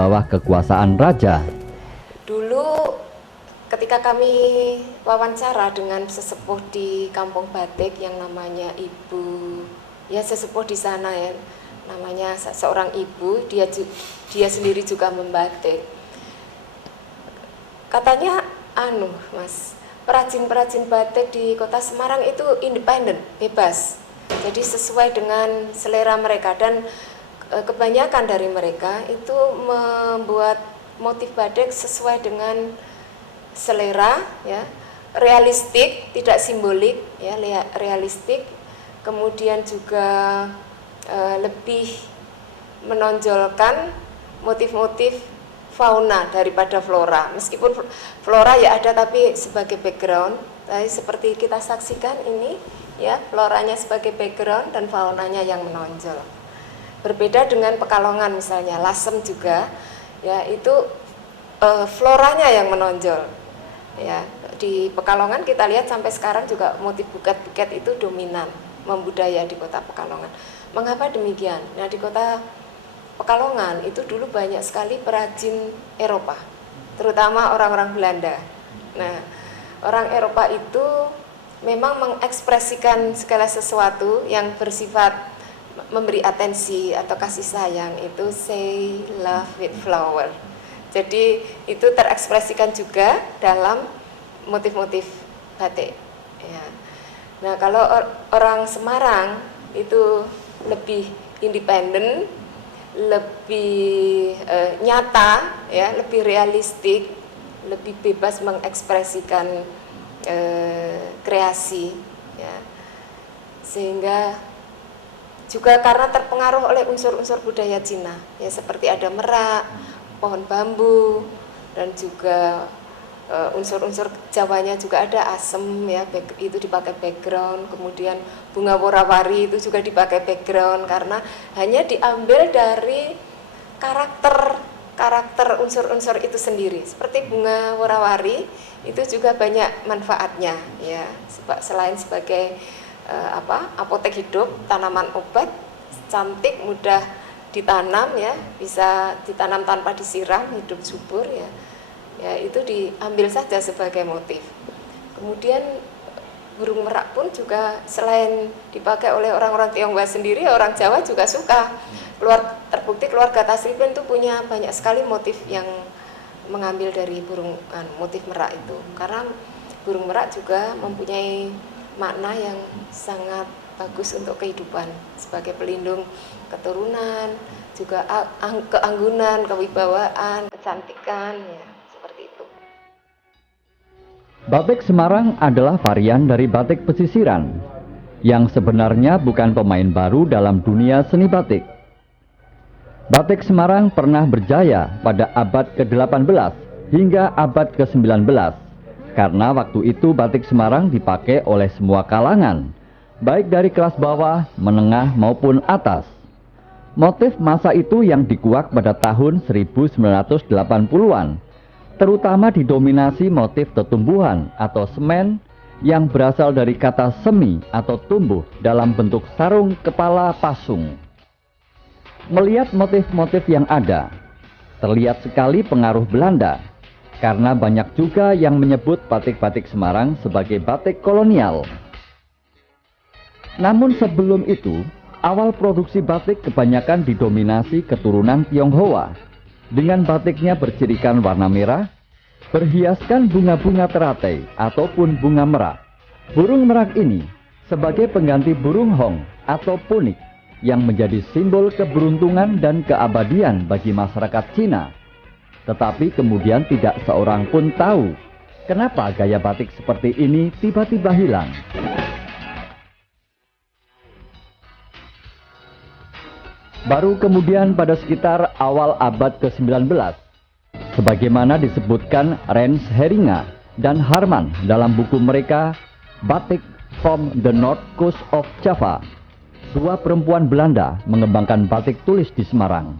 bawah kekuasaan raja. Dulu ketika kami wawancara dengan sesepuh di Kampung Batik yang namanya Ibu, ya sesepuh di sana ya, namanya seorang ibu, dia sendiri juga membatik. Katanya, Mas, perajin-perajin batik di Kota Semarang itu independen, bebas. Jadi sesuai dengan selera mereka, dan kebanyakan dari mereka itu membuat motif batik sesuai dengan selera, ya, realistik, tidak simbolik, ya, realistik. Kemudian juga lebih menonjolkan motif-motif fauna daripada flora. Meskipun flora ya ada, tapi sebagai background. Tapi seperti kita saksikan ini, ya, floranya sebagai background dan faunanya yang menonjol. Berbeda dengan Pekalongan misalnya, Lasem juga, ya, itu floranya yang menonjol. Ya, di Pekalongan kita lihat sampai sekarang juga motif buket-buket itu dominan membudaya di Kota Pekalongan. Mengapa demikian? Nah, di Kota Pekalongan itu dulu banyak sekali perajin Eropa, terutama orang-orang Belanda. Nah, orang Eropa itu memang mengekspresikan segala sesuatu yang bersifat memberi atensi atau kasih sayang, itu say love with flower. Jadi itu terekspresikan juga dalam motif-motif batik, ya. Nah, kalau orang Semarang itu lebih independen, lebih nyata, ya, lebih realistik, lebih bebas mengekspresikan kreasi, ya. Sehingga juga karena terpengaruh oleh unsur-unsur budaya Cina, ya, seperti ada merak, pohon bambu, dan juga unsur-unsur Jawanya juga ada, asem, ya, itu dipakai background. Kemudian bunga worawari itu juga dipakai background karena hanya diambil dari karakter unsur-unsur itu sendiri. Seperti bunga worawari itu juga banyak manfaatnya, ya, selain sebagai apotek hidup, tanaman obat, cantik, mudah ditanam, ya, bisa ditanam tanpa disiram, hidup subur, ya. Ya, itu diambil saja sebagai motif. Kemudian burung merak pun juga selain dipakai oleh orang-orang Tionghoa sendiri, orang Jawa juga suka. Terbukti keluarga Tasripin itu punya banyak sekali motif yang mengambil dari motif merak itu, karena burung merak juga mempunyai makna yang sangat bagus untuk kehidupan sebagai pelindung keturunan, juga keanggunan, kewibawaan, kecantikan, ya, seperti itu. Batik Semarang adalah varian dari batik pesisiran yang sebenarnya bukan pemain baru dalam dunia seni batik. Batik Semarang pernah berjaya pada abad ke-18 hingga abad ke-19 karena waktu itu batik Semarang dipakai oleh semua kalangan, baik dari kelas bawah, menengah maupun atas. Motif masa itu yang dikuak pada tahun 1980-an, terutama didominasi motif tetumbuhan atau semen yang berasal dari kata semi atau tumbuh dalam bentuk sarung kepala pasung. Melihat motif-motif yang ada, terlihat sekali pengaruh Belanda, karena banyak juga yang menyebut batik-batik Semarang sebagai batik kolonial. Namun sebelum itu, awal produksi batik kebanyakan didominasi keturunan Tionghoa, dengan batiknya bercirikan warna merah, berhiaskan bunga-bunga teratai ataupun bunga merak. Burung merak ini sebagai pengganti burung hong atau punik yang menjadi simbol keberuntungan dan keabadian bagi masyarakat Cina. Tetapi kemudian tidak seorang pun tahu kenapa gaya batik seperti ini tiba-tiba hilang. Baru kemudian pada sekitar awal abad ke-19, sebagaimana disebutkan Rens Heringa dan Harman dalam buku mereka Batik from the North Coast of Java, dua perempuan Belanda mengembangkan batik tulis di Semarang.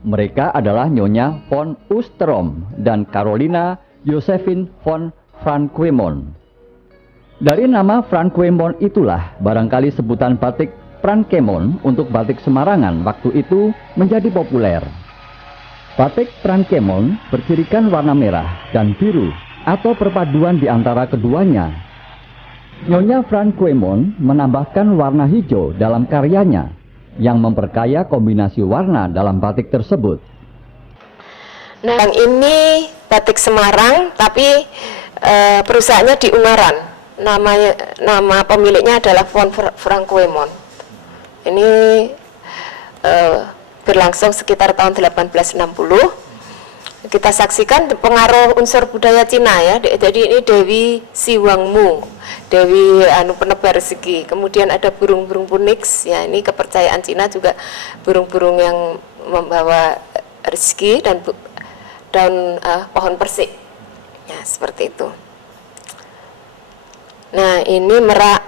Mereka adalah Nyonya von Oosterom dan Carolina Josephine von Franquemont. Dari nama Franquemont itulah barangkali sebutan batik Franquemont untuk batik Semarangan waktu itu menjadi populer. Batik Frankemon bercirikan warna merah dan biru atau perpaduan di antara keduanya. Nyonya Frankemon menambahkan warna hijau dalam karyanya yang memperkaya kombinasi warna dalam batik tersebut. Nah, yang ini batik Semarang, tapi perusahaannya di Ungaran. Nama pemiliknya adalah von Frankemon. Ini berlangsung sekitar tahun 1860. Kita saksikan pengaruh unsur budaya Cina ya. Jadi ini Dewi Siwangmu, Dewi penebar rezeki. Kemudian ada burung-burung punix ya, ini kepercayaan Cina juga, burung-burung yang membawa rezeki, dan daun pohon persik. Ya, seperti itu. Nah, ini merak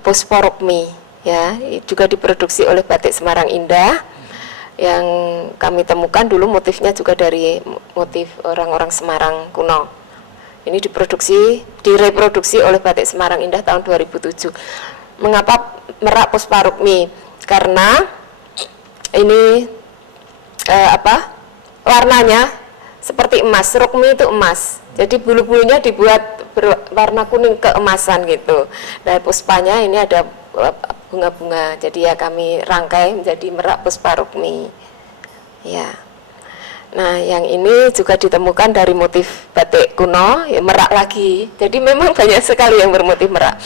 Pusparukmi ya, juga diproduksi oleh Batik Semarang Indah. Yang kami temukan dulu motifnya juga dari motif orang-orang Semarang kuno. Ini direproduksi oleh Batik Semarang Indah tahun 2007. Mengapa merak Pusparukmi? Karena ini warnanya seperti emas, rukmi itu emas. Jadi bulu-bulunya dibuat berwarna kuning keemasan gitu. Dan puspanya ini ada bunga-bunga, jadi ya kami rangkai menjadi merak Pusparukmi ya. Nah, yang ini juga ditemukan dari motif batik kuno ya, merak lagi. Jadi memang banyak sekali yang bermotif merak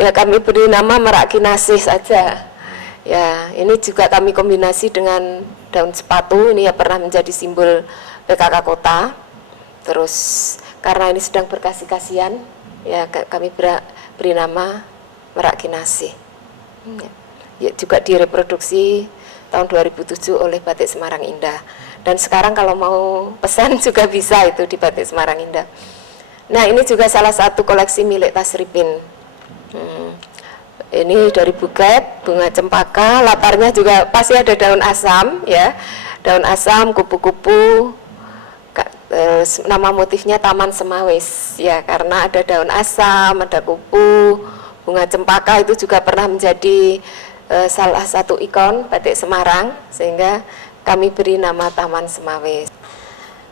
ya, kami beri nama merak kinasih saja ya. Ini juga kami kombinasi dengan daun sepatu, ini ya pernah menjadi simbol PKK kota. Terus karena ini sedang berkasih-kasihan ya, kami beri nama merak kinasih ya, juga direproduksi tahun 2007 oleh Batik Semarang Indah. Dan sekarang kalau mau pesan juga bisa itu di Batik Semarang Indah. Nah, ini juga salah satu koleksi milik Tasripin. Ini dari buket, bunga cempaka, latarnya juga pasti ada daun asam ya, daun asam, kupu-kupu. Nama motifnya Taman Semawis ya, karena ada daun asam, ada kupu. Bunga cempaka itu juga pernah menjadi salah satu ikon batik Semarang, sehingga kami beri nama Taman Semawis.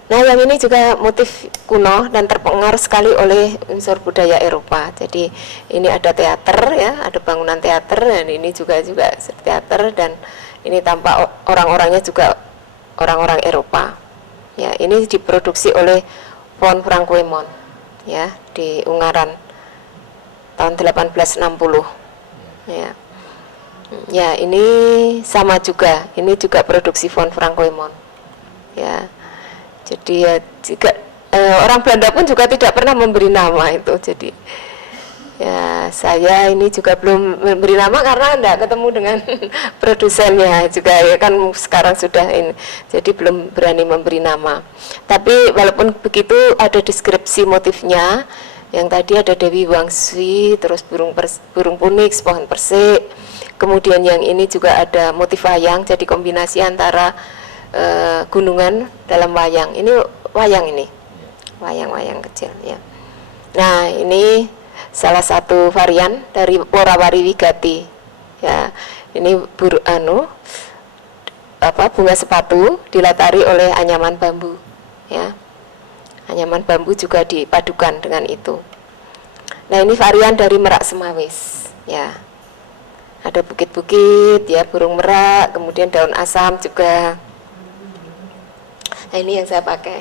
Nah, yang ini juga motif kuno dan terpengaruh sekali oleh unsur budaya Eropa. Jadi ini ada teater ya, ada bangunan teater, dan ini juga teater, dan ini tampak orang-orangnya juga orang-orang Eropa. Ya, ini diproduksi oleh von Frankemon ya di Ungaran tahun 1860 ya. Ya, ini sama juga, ini juga produksi von Frankemon ya. Jadi ya juga orang Belanda pun juga tidak pernah memberi nama itu. Jadi ya, saya ini juga belum memberi nama karena tidak ketemu dengan produsennya juga ya kan, sekarang sudah ini, jadi belum berani memberi nama. Tapi walaupun begitu ada deskripsi motifnya. Yang tadi ada Dewi Wangsi, terus burung punix, pohon persik. Kemudian yang ini juga ada motif wayang, jadi kombinasi antara gunungan dalam wayang. Ini wayang, ini wayang-wayang kecil ya. Nah, ini salah satu varian dari Worawari Wigati ya. Ini bunga sepatu dilatari oleh anyaman bambu ya. Anyaman bambu juga dipadukan dengan itu. Nah, ini varian dari merak Semawis ya. Ada bukit-bukit ya, burung merak, kemudian daun asam juga. Nah, ini yang saya pakai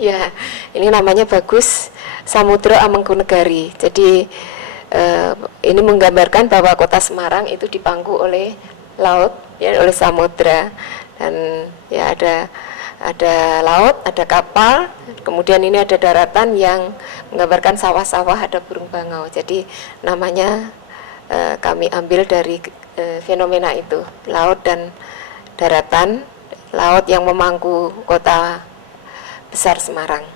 ya. Ini namanya bagus, Samudra Amangkunegari. Jadi ini menggambarkan bahwa kota Semarang itu dipangku oleh laut ya, oleh samudra. Dan ya ada laut, ada kapal, kemudian ini ada daratan yang menggambarkan sawah-sawah, ada burung bangau. Jadi namanya kami ambil dari fenomena itu, laut dan daratan, laut yang memangku kota besar Semarang.